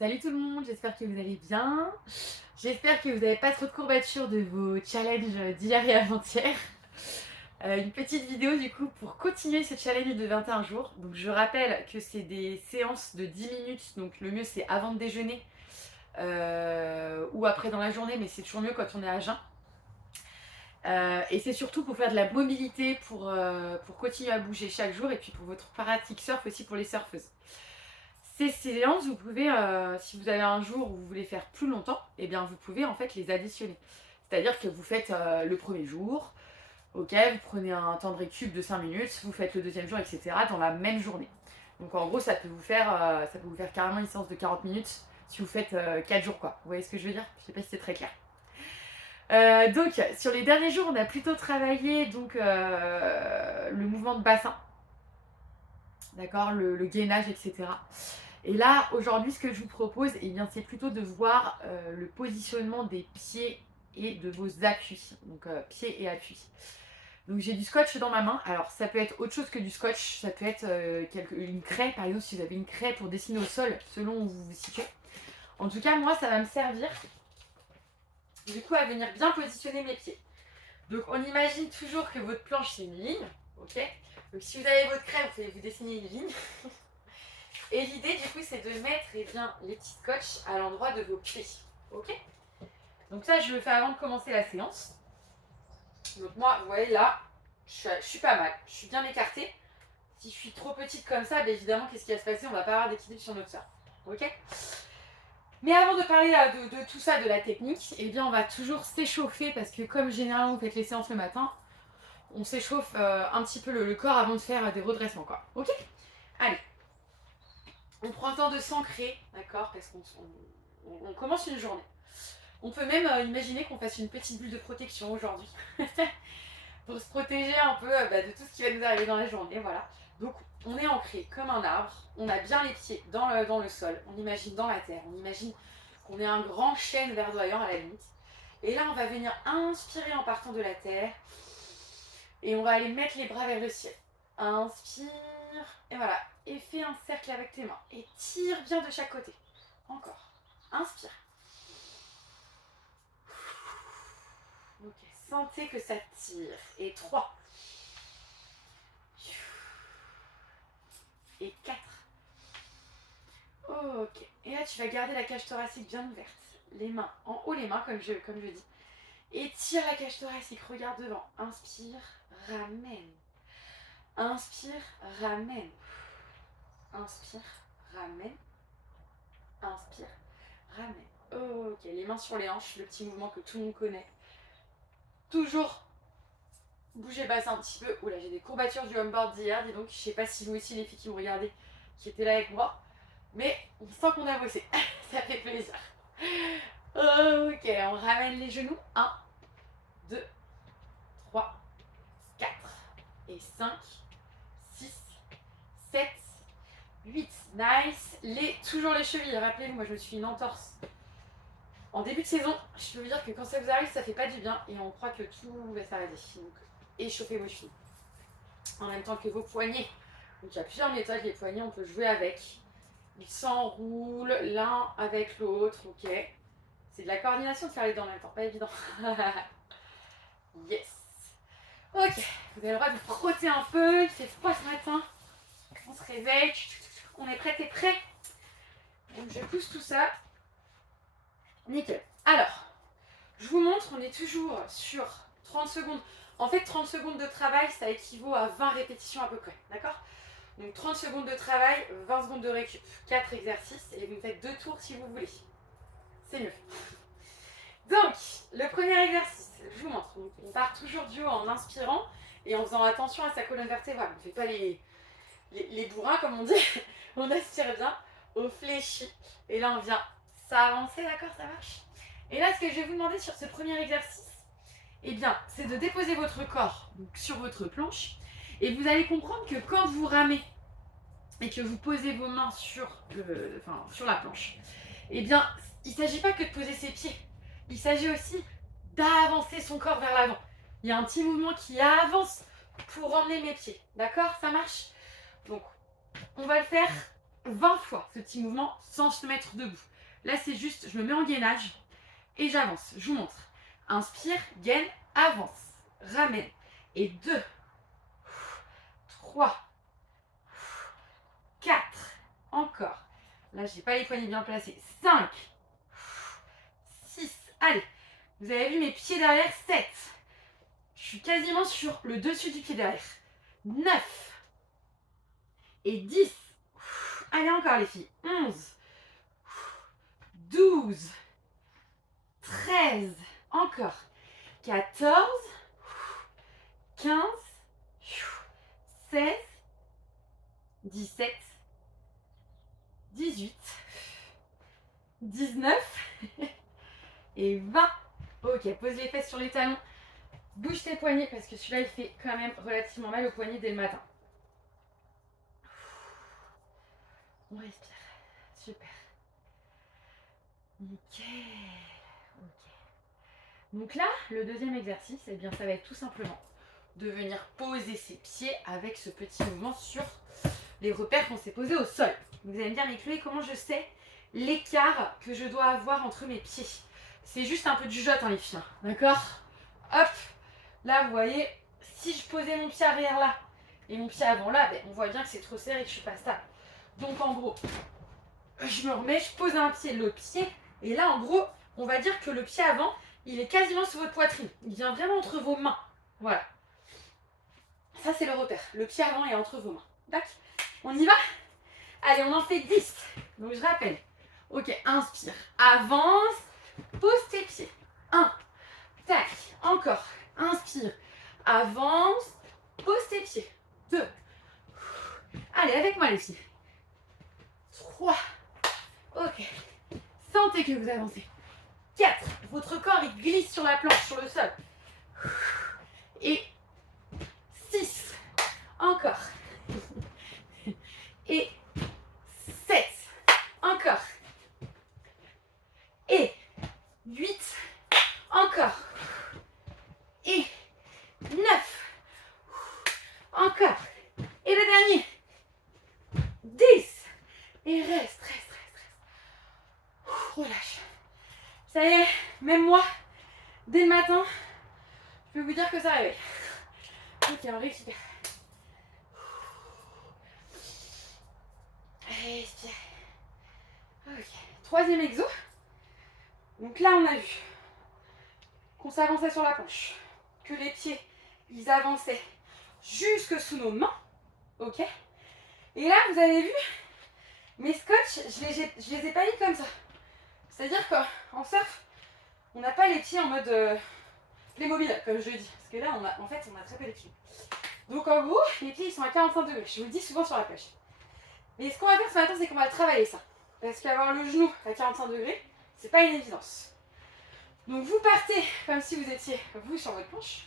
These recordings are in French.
Salut tout le monde, j'espère que vous allez bien. J'espère que vous n'avez pas trop de courbatures de vos challenges d'hier et avant-hier. Une petite vidéo du coup pour continuer ce challenge de 21 jours. Donc je rappelle que c'est des séances de 10 minutes, donc le mieux c'est avant de déjeuner ou après dans la journée, mais c'est toujours mieux quand on est à jeun. Et c'est surtout pour faire de la mobilité, pour continuer à bouger chaque jour et puis pour votre pratique surf aussi pour les surfeuses. Ces séances, vous pouvez, si vous avez un jour où vous voulez faire plus longtemps, eh bien vous pouvez en fait les additionner. C'est-à-dire que vous faites le premier jour, ok, vous prenez un temps de récup de 5 minutes, vous faites le deuxième jour, etc. dans la même journée. Donc en gros, ça peut vous faire carrément une séance de 40 minutes si vous faites 4 jours, quoi. Vous voyez ce que je veux dire? Je sais pas si c'est très clair. Donc sur les derniers jours, on a plutôt travaillé donc, le mouvement de bassin, d'accord, le gainage, etc. Et là, aujourd'hui, ce que je vous propose, eh bien, c'est plutôt de voir le positionnement des pieds et de vos appuis. Donc, pieds et appuis. Donc, j'ai du scotch dans ma main. Alors, ça peut être autre chose que du scotch. Ça peut être une craie, par exemple, si vous avez une craie pour dessiner au sol, selon où vous vous situez. En tout cas, moi, ça va me servir, du coup, à venir bien positionner mes pieds. Donc, on imagine toujours que votre planche, c'est une ligne. Ok. Donc, si vous avez votre craie, vous pouvez vous dessiner une ligne. Et l'idée du coup c'est de mettre bien, les petits scotch à l'endroit de vos pieds. Ok. Donc ça je le fais avant de commencer la séance. Donc moi vous voyez là, je suis pas mal, je suis bien écartée. Si je suis trop petite comme ça, bien évidemment qu'est-ce qui va se passer? On va pas avoir d'équilibre sur notre surf. Ok. Mais avant de parler de tout ça, de la technique, eh bien on va toujours s'échauffer parce que comme généralement vous faites les séances le matin, on s'échauffe un petit peu le corps avant de faire des redressements quoi. Ok. Allez. On prend le temps de s'ancrer, d'accord, parce qu'on commence une journée. On peut même imaginer qu'on fasse une petite bulle de protection aujourd'hui pour se protéger un peu de tout ce qui va nous arriver dans la journée, voilà. Donc on est ancré comme un arbre, on a bien les pieds dans le sol, on imagine dans la terre, on imagine qu'on est un grand chêne verdoyant à la limite. Et là on va venir inspirer en partant de la terre et on va aller mettre les bras vers le ciel. Inspire, et voilà. Et fais un cercle avec tes mains. Et tire bien de chaque côté. Encore. Inspire. Ok, sentez que ça tire. Et 3. Et 4. Ok. Et là, tu vas garder la cage thoracique bien ouverte. Les mains en haut, les mains, comme je dis. Et tire la cage thoracique. Regarde devant. Inspire, ramène. Inspire, ramène. Inspire, ramène. Inspire, ramène. Ok, les mains sur les hanches, le petit mouvement que tout le monde connaît. Toujours bouger le bassin un petit peu. Oula, j'ai des courbatures du homeboard d'hier, dis donc. Je sais pas si vous aussi, les filles qui me regardaient, qui étaient là avec moi. Mais on sent qu'on a bossé. Ça fait plaisir. Ok, on ramène les genoux. 1, 2, 3, 4 et 5, 6, 7, 8. Nice. Toujours les chevilles. Rappelez-vous, moi je me suis une entorse en début de saison. Je peux vous dire que quand ça vous arrive, ça fait pas du bien et on croit que tout va s'arrêter. Donc, échauffez vos chevilles. En même temps que vos poignets. Donc, il y a plusieurs méthodes. Les poignets, on peut jouer avec. Ils s'enroulent l'un avec l'autre. Ok. C'est de la coordination de faire les deux en même temps. Pas évident. Yes. Ok. Vous avez le droit de frotter un peu. Il fait froid ce matin. On se réveille. On est prêt et prêt. Donc, je pousse tout ça. Nickel. Alors, je vous montre, on est toujours sur 30 secondes. En fait, 30 secondes de travail, ça équivaut à 20 répétitions à peu près. D'accord? Donc 30 secondes de travail, 20 secondes de récup. 4 exercices et vous faites 2 tours si vous voulez. C'est mieux. Donc, le premier exercice, je vous montre. Donc, on part toujours du haut en inspirant et en faisant attention à sa colonne vertébrale. On ne fait pas les bourrins comme on dit. On aspire bien au fléchi. Et là, on vient s'avancer, d'accord? Ça marche? Et là, ce que je vais vous demander sur ce premier exercice, eh bien, c'est de déposer votre corps donc, sur votre planche. Et vous allez comprendre que quand vous ramez et que vous posez vos mains sur la planche, eh bien, il ne s'agit pas que de poser ses pieds. Il s'agit aussi d'avancer son corps vers l'avant. Il y a un petit mouvement qui avance pour emmener mes pieds. D'accord? Ça marche? Donc, on va le faire 20 fois ce petit mouvement sans se mettre debout. Là, c'est juste, je me mets en gainage et j'avance. Je vous montre. Inspire, gaine, avance, ramène. Et 2, 3, 4, encore. Là, j'ai pas les poignets bien placés. 5, 6, allez. Vous avez vu mes pieds derrière, 7. Je suis quasiment sur le dessus du pied derrière. 9 et 10. Allez encore les filles. 11, 12, 13, encore. 14, 15, 16, 17, 18, 19 et 20. Ok, pose les fesses sur les talons. Bouge tes poignets parce que celui-là, il fait quand même relativement mal au poignet dès le matin. On respire. Super. Nickel. Ok. Donc là, le deuxième exercice, eh bien, ça va être tout simplement de venir poser ses pieds avec ce petit mouvement sur les repères qu'on s'est posés au sol. Vous allez me dire, mais Chloé, comment je sais l'écart que je dois avoir entre mes pieds? C'est juste un peu du jotte, hein, les filles. D'accord? Hop. Là, vous voyez, si je posais mon pied arrière là et mon pied avant là, ben, on voit bien que c'est trop serré et que je suis pas stable. Donc en gros, je me remets, je pose un pied, l'autre pied. Et là, en gros, on va dire que le pied avant, il est quasiment sur votre poitrine. Il vient vraiment entre vos mains. Voilà. Ça, c'est le repère. Le pied avant est entre vos mains. D'accord? On y va? Allez, on en fait 10. Donc, je rappelle. Ok, inspire. Avance. Pose tes pieds. 1. Tac. Encore. Inspire. Avance. Pose tes pieds. 2. Allez, avec moi, les filles. 3. Ok. Sentez que vous avancez. 4. Votre corps, il glisse sur la planche, sur le sol. Et 6. Encore. Et 7. Encore. Et 8. Encore. Et 9. Encore. Et le dernier. 10. Et reste. Relâche. Ça y est, même moi, dès le matin, je peux vous dire que ça réveille. Ok, on récupère. Respire. Ok. Troisième exo. Donc là, on a vu qu'on s'avançait sur la planche, que les pieds, ils avançaient jusque sous nos mains. Ok. Et là, vous avez vu, mes scotch, je les ai pas mis comme ça. C'est-à-dire qu'en surf, on n'a pas les pieds en mode Playmobil, comme je le dis. Parce que là, on a très peu d'équilibre. Donc en gros, les pieds, ils sont à 45 degrés. Je vous le dis souvent sur la plage. Mais ce qu'on va faire ce matin, c'est qu'on va travailler ça. Parce qu'avoir le genou à 45 degrés, c'est pas une évidence. Donc vous partez comme si vous étiez, vous, sur votre planche.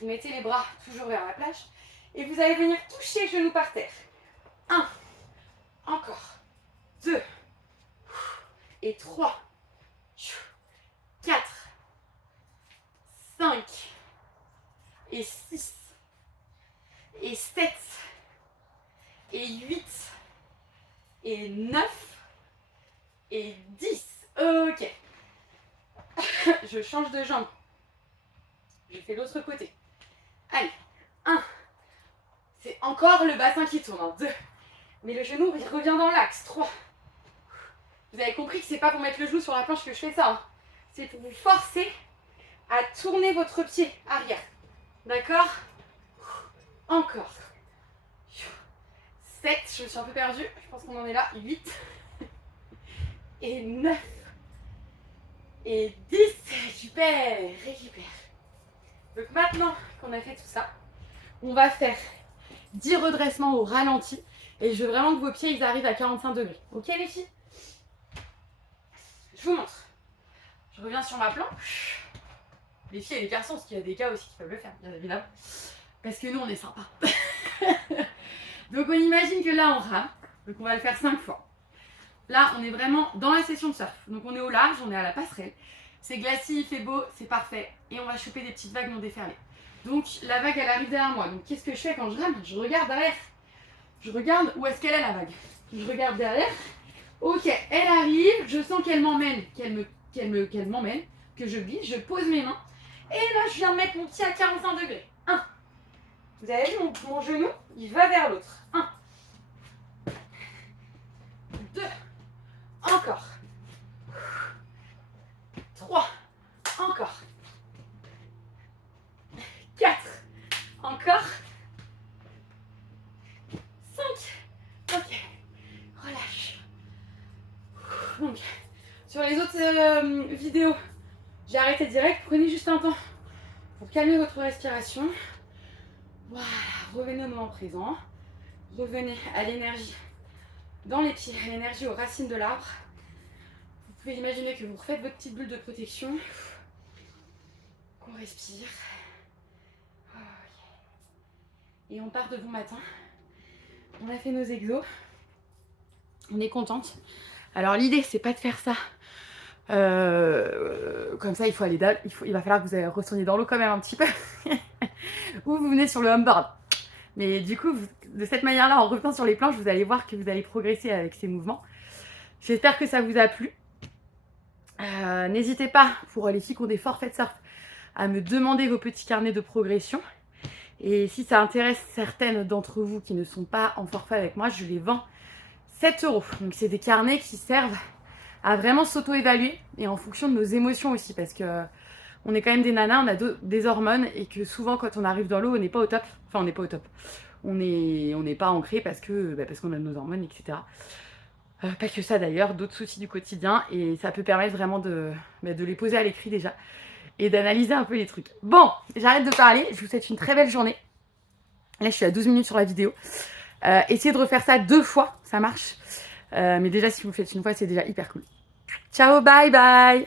Vous mettez les bras toujours vers la plage. Et vous allez venir toucher le genou par terre. 1. Encore. 2. Et 3. 4. 5. Et 6. Et 7. Et 8. Et 9. Et 10. Ok. Je change de jambe. Je fais l'autre côté. Allez. 1. C'est encore le bassin qui tourne. 2. Mais le genou, il revient dans l'axe. 3. Vous avez compris que c'est pas pour mettre le genou sur la planche que je fais ça. Hein. C'est pour vous forcer à tourner votre pied arrière. D'accord? Encore. 7. Je me suis un peu perdue. Je pense qu'on en est là. 8. Et 9. Et 10. Super. Récupère. Donc maintenant qu'on a fait tout ça, on va faire 10 redressements au ralenti. Et je veux vraiment que vos pieds ils arrivent à 45 degrés. Ok les filles? Je vous montre. Je reviens sur ma planche. Les filles et les garçons, parce qu'il y a des gars aussi qui peuvent le faire, bien évidemment. Parce que nous, on est sympa. Donc on imagine que là, on rame. Donc on va le faire 5 fois. Là, on est vraiment dans la session de surf. Donc on est au large, on est à la passerelle. C'est glacis, il fait beau, c'est parfait. Et on va choper des petites vagues non déferlées. Donc la vague, elle arrive derrière moi. Donc qu'est-ce que je fais quand je rame? Je regarde derrière. Je regarde où est-ce qu'elle est la vague. Je regarde derrière. Ok, elle arrive. Je sens qu'elle m'emmène, qu'elle m'emmène, que je glisse. Je pose mes mains. Et là, je viens de mettre mon pied à 45 degrés. 1. Vous avez vu mon genou? Il va vers l'autre. 1. 2. Encore. 3. Encore. 4. Encore. 5. Ok. Relâche. Donc, sur les autres vidéos, j'ai arrêté direct. Prenez juste un temps pour calmer votre respiration. Voilà. Revenez au moment présent. Revenez à l'énergie dans les pieds, à l'énergie aux racines de l'arbre. Vous pouvez imaginer que vous refaites votre petite bulle de protection. Qu'on respire. Et on part de bon matin. On a fait nos exos. On est contente. Alors l'idée, c'est pas de faire ça. Comme ça, il va falloir que vous retourniez dans l'eau quand même un petit peu. Ou vous venez sur le hoverboard. Mais du coup, de cette manière-là, en revenant sur les planches, vous allez voir que vous allez progresser avec ces mouvements. J'espère que ça vous a plu. N'hésitez pas, pour les filles qui ont des forfaits de surf, à me demander vos petits carnets de progression. Et si ça intéresse certaines d'entre vous qui ne sont pas en forfait avec moi, je les vends 7 €. Donc c'est des carnets qui servent à vraiment s'auto-évaluer et en fonction de nos émotions aussi, parce que on est quand même des nanas, on a des hormones et que souvent quand on arrive dans l'eau, on n'est pas au top. Enfin, on n'est pas au top. On n'est pas ancré parce qu'on a nos hormones, etc. Pas que ça d'ailleurs, d'autres soucis du quotidien et ça peut permettre vraiment de les poser à l'écrit déjà et d'analyser un peu les trucs. Bon, j'arrête de parler, je vous souhaite une très belle journée. Là, je suis à 12 minutes sur la vidéo. Essayez de refaire ça 2 fois, ça marche. Mais déjà, si vous le faites une fois, c'est déjà hyper cool. Ciao, bye bye!